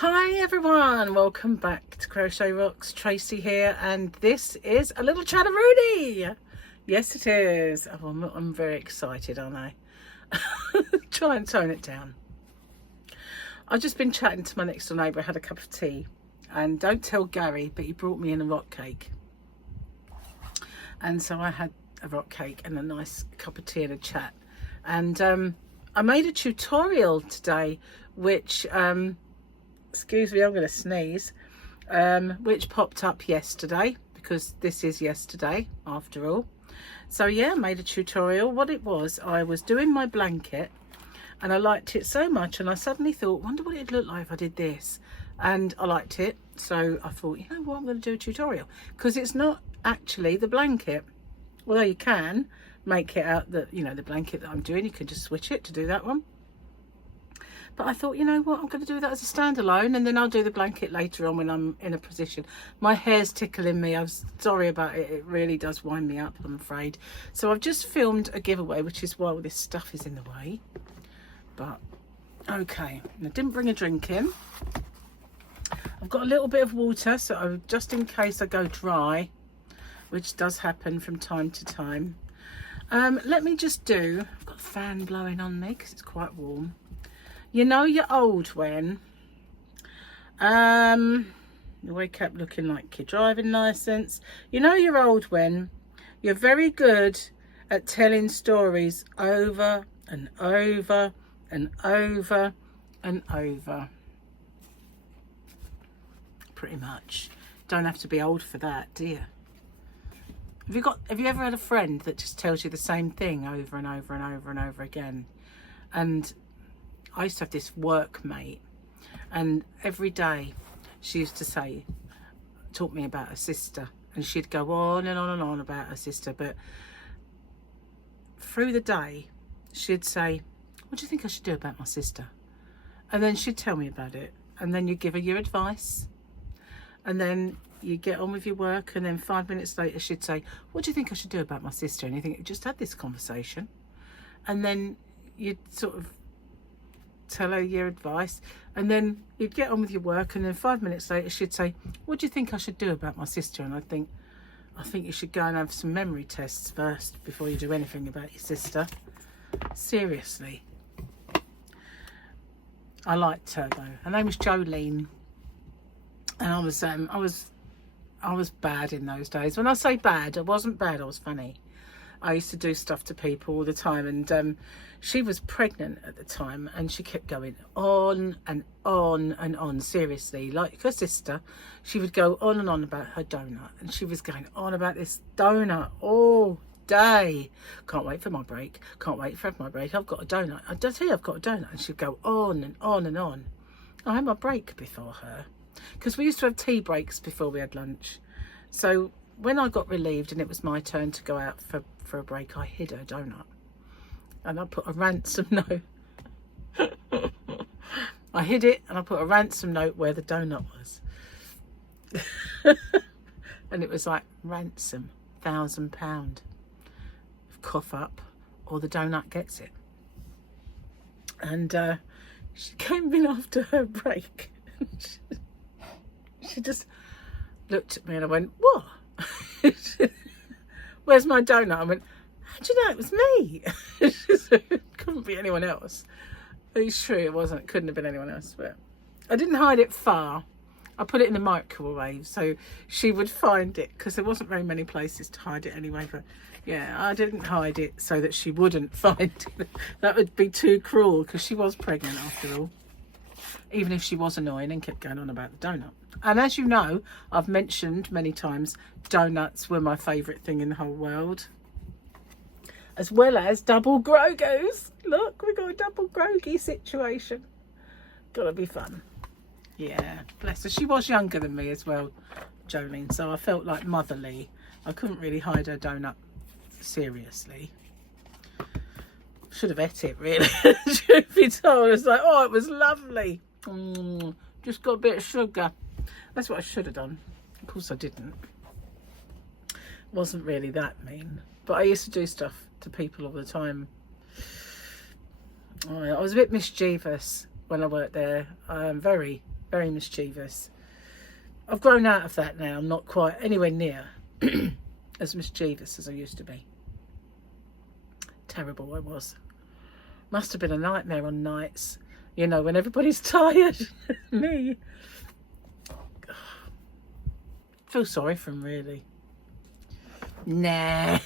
Hi everyone, welcome back to Crochet Rocks. Tracy here, and this is a little chatteroonie. Yes it is. Oh, I'm very excited, aren't I? Try and tone it down. I've just been chatting to my next door neighbour. I had a cup of tea, and don't tell Gary, but he brought me in a rock cake, and so I had a rock cake and a nice cup of tea and a chat, and I made a tutorial today which excuse me, I'm going to sneeze, which popped up yesterday, because this is yesterday after all. So yeah, made a tutorial. What it was, I was doing my blanket and I liked it so much, and I suddenly thought, wonder what it'd look like if I did this, and I liked it, so I thought, you know what, I'm going to do a tutorial, because it's not actually the blanket, although you can make it out that, you know, the blanket that I'm doing, you can just switch it to do that one. But I thought, you know what, I'm going to do that as a standalone, and then I'll do the blanket later on when I'm in a position. My hair's tickling me. I'm sorry about it. It really does wind me up, I'm afraid. So I've just filmed a giveaway, which is why all this stuff is in the way. But, okay. I didn't bring a drink in. I've got a little bit of water, so just in case I go dry, which does happen from time to time. Let me just do, I've got a fan blowing on me because it's quite warm. You know you're old when you wake up looking like your driving license. You know you're old when you're very good at telling stories over and over and over and over. Pretty much. Don't have to be old for that, do you? Have you ever had a friend that just tells you the same thing over and over and over and over again? And I used to have this workmate, and every day she used to say, talk me about her sister, and she'd go on and on and on about her sister, but through the day she'd say, what do you think I should do about my sister? And then she'd tell me about it, and then you'd give her your advice, and then you get on with your work, and then 5 minutes later she'd say, what do you think I should do about my sister? And you think, you just had this conversation, and then you'd sort of tell her your advice, and then you'd get on with your work, and then 5 minutes later she'd say, what do you think I should do about my sister? And I think you should go and have some memory tests first before you do anything about your sister. Seriously. I liked her though. Her name was Jolene, and I was bad in those days. When I say bad, I wasn't bad, I was funny. I used to do stuff to people all the time, and she was pregnant at the time, and she kept going on and on and on, seriously. Like her sister, she would go on and on about her donut, and she was going on about this donut all day. Can't wait for my break, can't wait for my break, I've got a donut, I tell you I've got a donut. And she'd go on and on and on. I had my break before her, because we used to have tea breaks before we had lunch. So when I got relieved and it was my turn to go out for a break, I hid her donut, and I put a ransom note. I hid it, and I put a ransom note where the donut was. And it was like, ransom, £1,000. Cough up, or the donut gets it. And she came in after her break. She just looked at me, and I went, what? Where's my donut? I went, how do you know it was me? She said, it couldn't be anyone else. It's true, it wasn't. It couldn't have been anyone else. But I didn't hide it far. I put it in the microwave so she would find it, because there wasn't very many places to hide it anyway. But yeah, I didn't hide it so that she wouldn't find it. That would be too cruel, because she was pregnant after all. Even if she was annoying and kept going on about the donut. And as you know, I've mentioned many times, donuts were my favourite thing in the whole world. As well as double grogos. Look, we've got a double groggy situation. Gotta be fun. Yeah, bless her. She was younger than me as well, Jolene, so I felt like motherly. I couldn't really hide her donut seriously. Should have ate it, really. Truth be told, it's like, oh, it was lovely. Just got a bit of sugar. That's what I should have done. Of course I didn't. Wasn't really that mean. But I used to do stuff to people all the time. I was a bit mischievous when I worked there. Very very mischievous. I've grown out of that now. I'm not quite anywhere near as mischievous as I used to be. Terrible I was. Must have been a nightmare on nights, you know, when everybody's tired. Me. Feel sorry for him, really. Nah.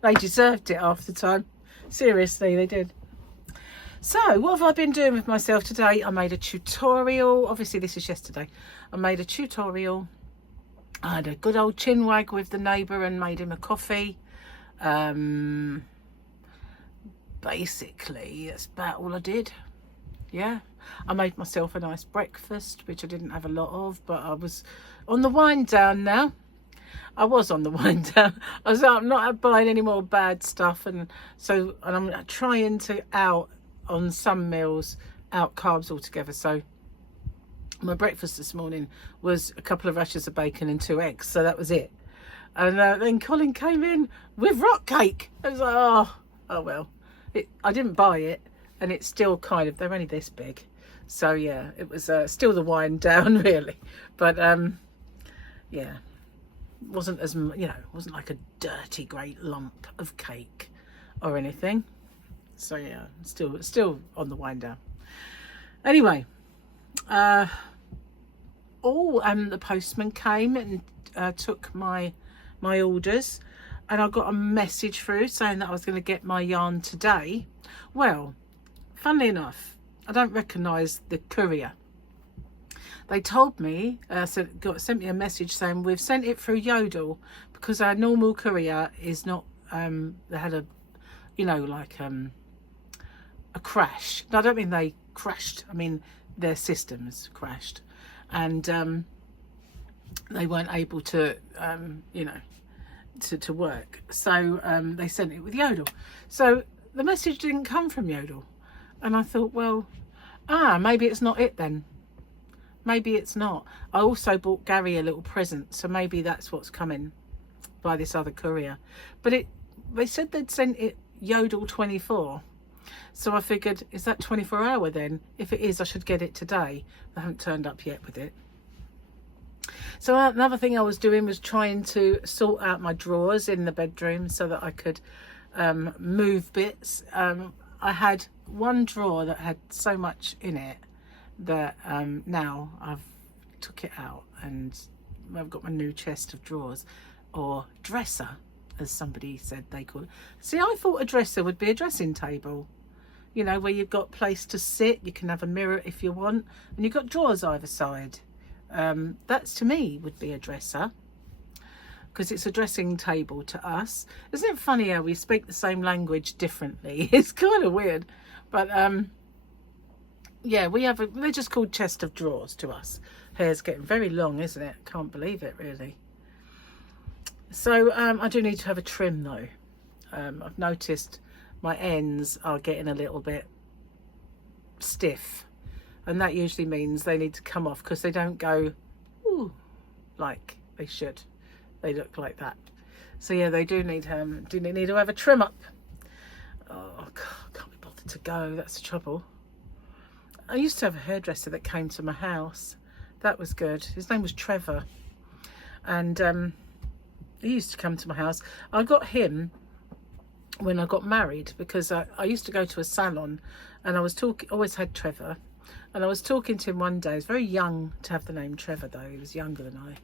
They deserved it half the time. Seriously, they did. So, what have I been doing with myself today? I made a tutorial. Obviously, this is yesterday. I made a tutorial. I had a good old chin wag with the neighbour and made him a coffee. Basically, that's about all I did. Yeah. I made myself a nice breakfast, which I didn't have a lot of, but I was on the wind down now. I was on the wind down. I was like, I'm not buying any more bad stuff, and I'm trying to out on some meals out carbs altogether. So my breakfast this morning was a couple of rashers of bacon and 2 eggs, so that was it. And then Colin came in with rock cake. I was like, oh well. I didn't buy it, and it's still kind of, they're only this big. So yeah, it was still the wind down really, but yeah, wasn't as, you know, wasn't like a dirty great lump of cake or anything. So yeah, still on the wind down. Anyway, the postman came and took my orders, and I got a message through saying that I was going to get my yarn today. Well, funnily enough, I don't recognise the courier. They told me, sent me a message saying we've sent it through Yodel because our normal courier is not. They had a, you know, like a crash. No, I don't mean they crashed. I mean their systems crashed, and they weren't able to, you know, to work. So they sent it with Yodel. So the message didn't come from Yodel, and I thought, well, maybe it's not it then. Maybe it's not. I also bought Gary a little present, so maybe that's what's coming by this other courier. But they said they'd sent it Yodel 24. So I figured, is that 24 hour then? If it is, I should get it today. They haven't turned up yet with it. So another thing I was doing was trying to sort out my drawers in the bedroom so that I could move bits. I had one drawer that had so much in it that now I've took it out, and I've got my new chest of drawers, or dresser as somebody said they call it. See, I thought a dresser would be a dressing table, you know, where you've got place to sit, you can have a mirror if you want, and you've got drawers either side. That's, to me, would be a dresser, because it's a dressing table to us. Isn't it funny how we speak the same language differently? It's kind of weird, but yeah, they're just called chest of drawers to us. Hair's getting very long, isn't it? Can't believe it, really. So I do need to have a trim though. I've noticed my ends are getting a little bit stiff, and that usually means they need to come off, because they don't go like they should. They look like that. So yeah, they do need to have a trim up. Oh God, I can't be bothered to go. That's the trouble. I used to have a hairdresser that came to my house. That was good. His name was Trevor, and he used to come to my house. I got him when I got married, because I used to go to a salon, and I was always had Trevor, and I was talking to him one day. He was very young to have the name Trevor though. He was younger than I.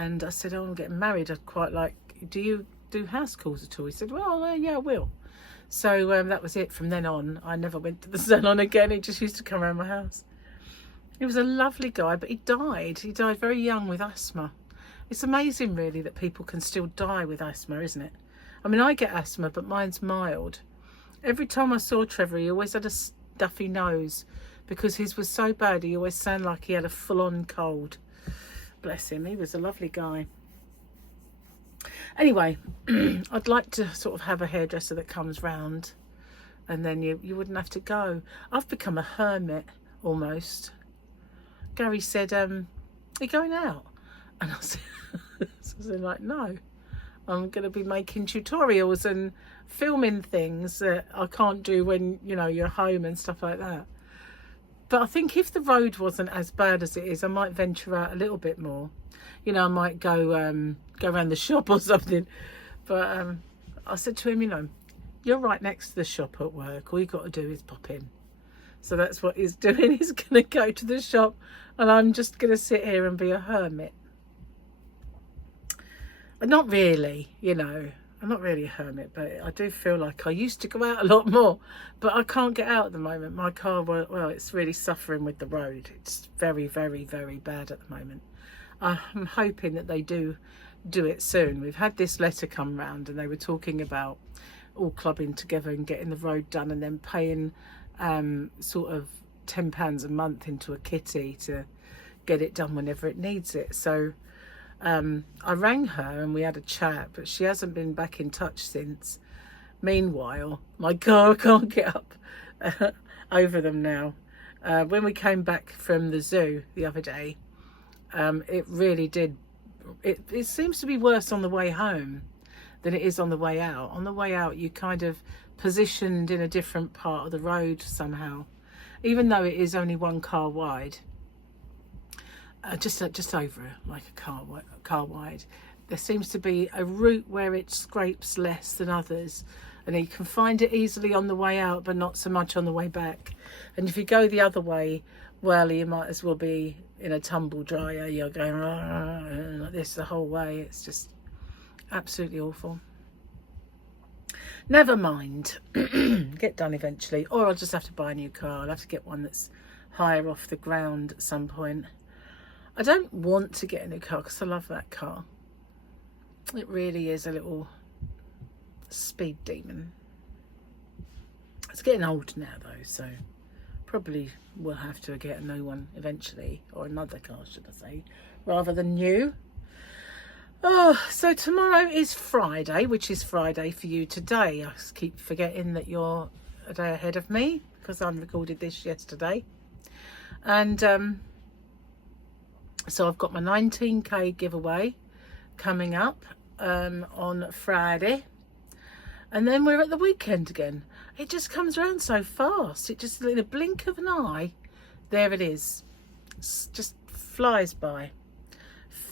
And I said, oh, I'm getting married. I'd quite like, do you do house calls at all? He said, well, yeah, I will. So that was it. From then on, I never went to the salon again. He just used to come around my house. He was a lovely guy, but he died. He died very young with asthma. It's amazing, really, that people can still die with asthma, isn't it? I mean, I get asthma, but mine's mild. Every time I saw Trevor, he always had a stuffy nose, because his was so bad. He always sounded like he had a full-on cold. Bless him. He was a lovely guy. Anyway, I'd like to sort of have a hairdresser that comes round, and then you wouldn't have to go. I've become a hermit almost. Gary said, are you going out? And I said like, no, I'm going to be making tutorials and filming things that I can't do when, you know, you're home and stuff like that. But I think if the road wasn't as bad as it is, I might venture out a little bit more. You know, I might go around the shop or something. But I said to him, you know, you're right next to the shop at work. All you got to do is pop in. So that's what he's doing. He's going to go to the shop and I'm just going to sit here and be a hermit. Not really, you know. I'm not really a hermit, but I do feel like I used to go out a lot more, but I can't get out at the moment. My car, well, it's really suffering with the road. It's very, very, very bad at the moment. I'm hoping that they do it soon. We've had this letter come round and they were talking about all clubbing together and getting the road done and then paying sort of £10 a month into a kitty to get it done whenever it needs it. So I rang her and we had a chat, but she hasn't been back in touch since. Meanwhile, my car can't get up over them now. When we came back from the zoo the other day, it really did. It seems to be worse on the way home than it is on the way out. On the way out, you kind of positioned in a different part of the road somehow, even though it is only one car wide. Just over like a car wide. There seems to be a route where it scrapes less than others, and you can find it easily on the way out, but not so much on the way back. And if you go the other way, well, you might as well be in a tumble dryer. You're going like this the whole way. It's just absolutely awful. Never mind. Get done eventually, or I'll just have to buy a new car. I'll have to get one that's higher off the ground at some point. I don't want to get a new car because I love that car. It really is a little speed demon. It's getting old now though, so probably will have to get a new one eventually, or another car should I say, rather than new. Oh, so tomorrow is Friday, which is Friday for you today. I just keep forgetting that you're a day ahead of me because I recorded this yesterday. And so I've got my 19k giveaway coming up on Friday, and then we're at the weekend again. It just comes around so fast. It just, in a blink of an eye, there it is. It's just flies by.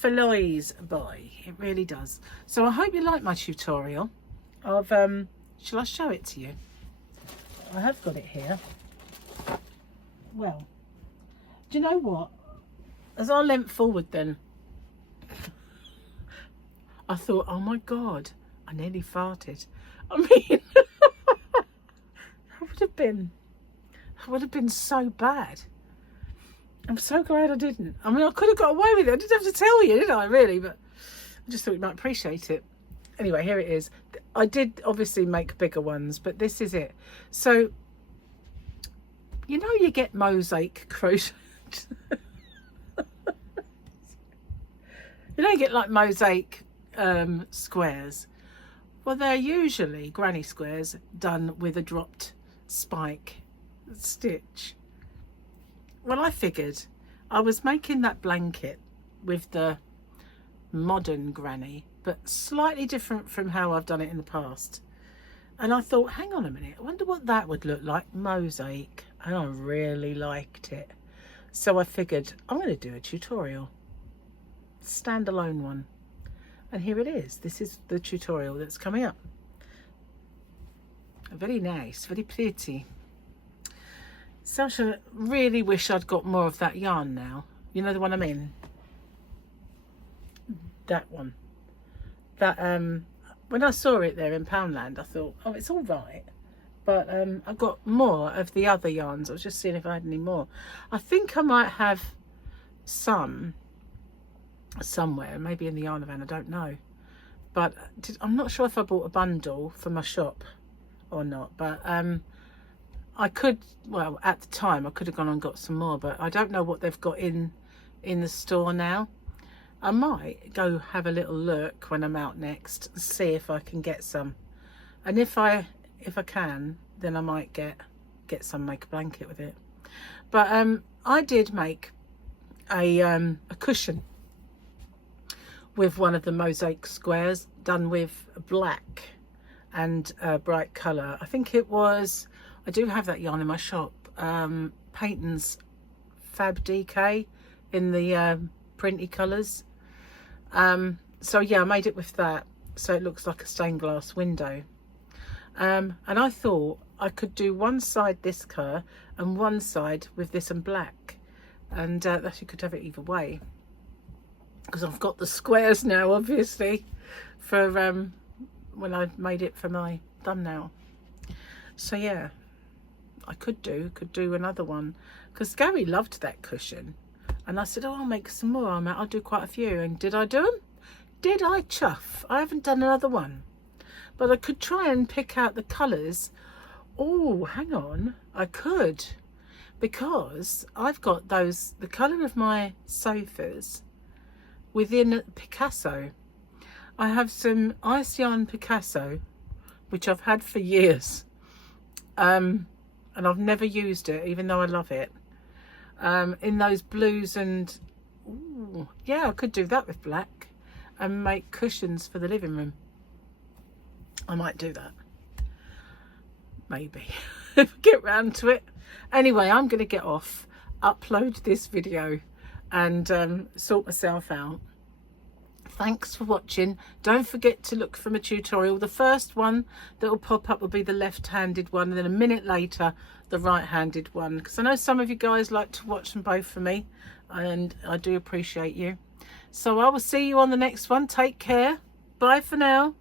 It really does. So I hope you like my tutorial of shall I show it to you? I have got it here. Well, do you know what? As I leant forward then, I thought, oh my God, I nearly farted. I mean, that would have been so bad. I'm so glad I didn't. I mean, I could have got away with it. I didn't have to tell you, did I, really? But I just thought you might appreciate it. Anyway, here it is. I did obviously make bigger ones, but this is it. So, you know, you get mosaic crochet. You don't get like mosaic squares. Well, they're usually granny squares done with a dropped spike stitch. Well, I figured I was making that blanket with the modern granny, but slightly different from how I've done it in the past. And I thought, hang on a minute, I wonder what that would look like, mosaic. And I really liked it. So I figured I'm going to do a tutorial. Standalone one, and here it is. This is the tutorial that's coming up. Very nice, very pretty. So I really wish I'd got more of that yarn now. You know the one I mean? That one. That when I saw it there in Poundland, I thought, oh, it's all right. But I got more of the other yarns. I was just seeing if I had any more. I think I might have some somewhere, maybe in the yarn van, I don't know. But I'm not sure if I bought a bundle for my shop or not. But I could, well, at the time I could have gone and got some more, but I don't know what they've got in the store now. I might go have a little look when I'm out next and see if I can get some. And if I can, then I might get some, make a blanket with it. But I did make a cushion with one of the mosaic squares done with black and bright colour. I think it was, I do have that yarn in my shop, Peyton's Fab DK in the printy colours. So yeah, I made it with that, so it looks like a stained glass window. And I thought I could do one side this colour and one side with this and black, and that you could have it either way, because I've got the squares now, obviously, for when I made it for my thumbnail. So yeah, I could do another one, because Gary loved that cushion, and I said, oh, I'll make some more. I'll do quite a few. And did I do them? Did I chuff? I haven't done another one, but I could try and pick out the colours. Oh, hang on, I could, because I've got those, the colour of my sofas within Picasso. I have some Ice Yarn Picasso, which I've had for years, and I've never used it, even though I love it, in those blues. And ooh, yeah, I could do that with black and make cushions for the living room. I might do that, maybe, if I get round to it. Anyway, I'm going to get off, upload this video, and sort myself out. Thanks for watching. Don't forget to look for my tutorial. The first one that will pop up will be the left-handed one, and then a minute later the right-handed one, because I know some of you guys like to watch them both for me, and I do appreciate you. So I will see you on the next one. Take care. Bye for now.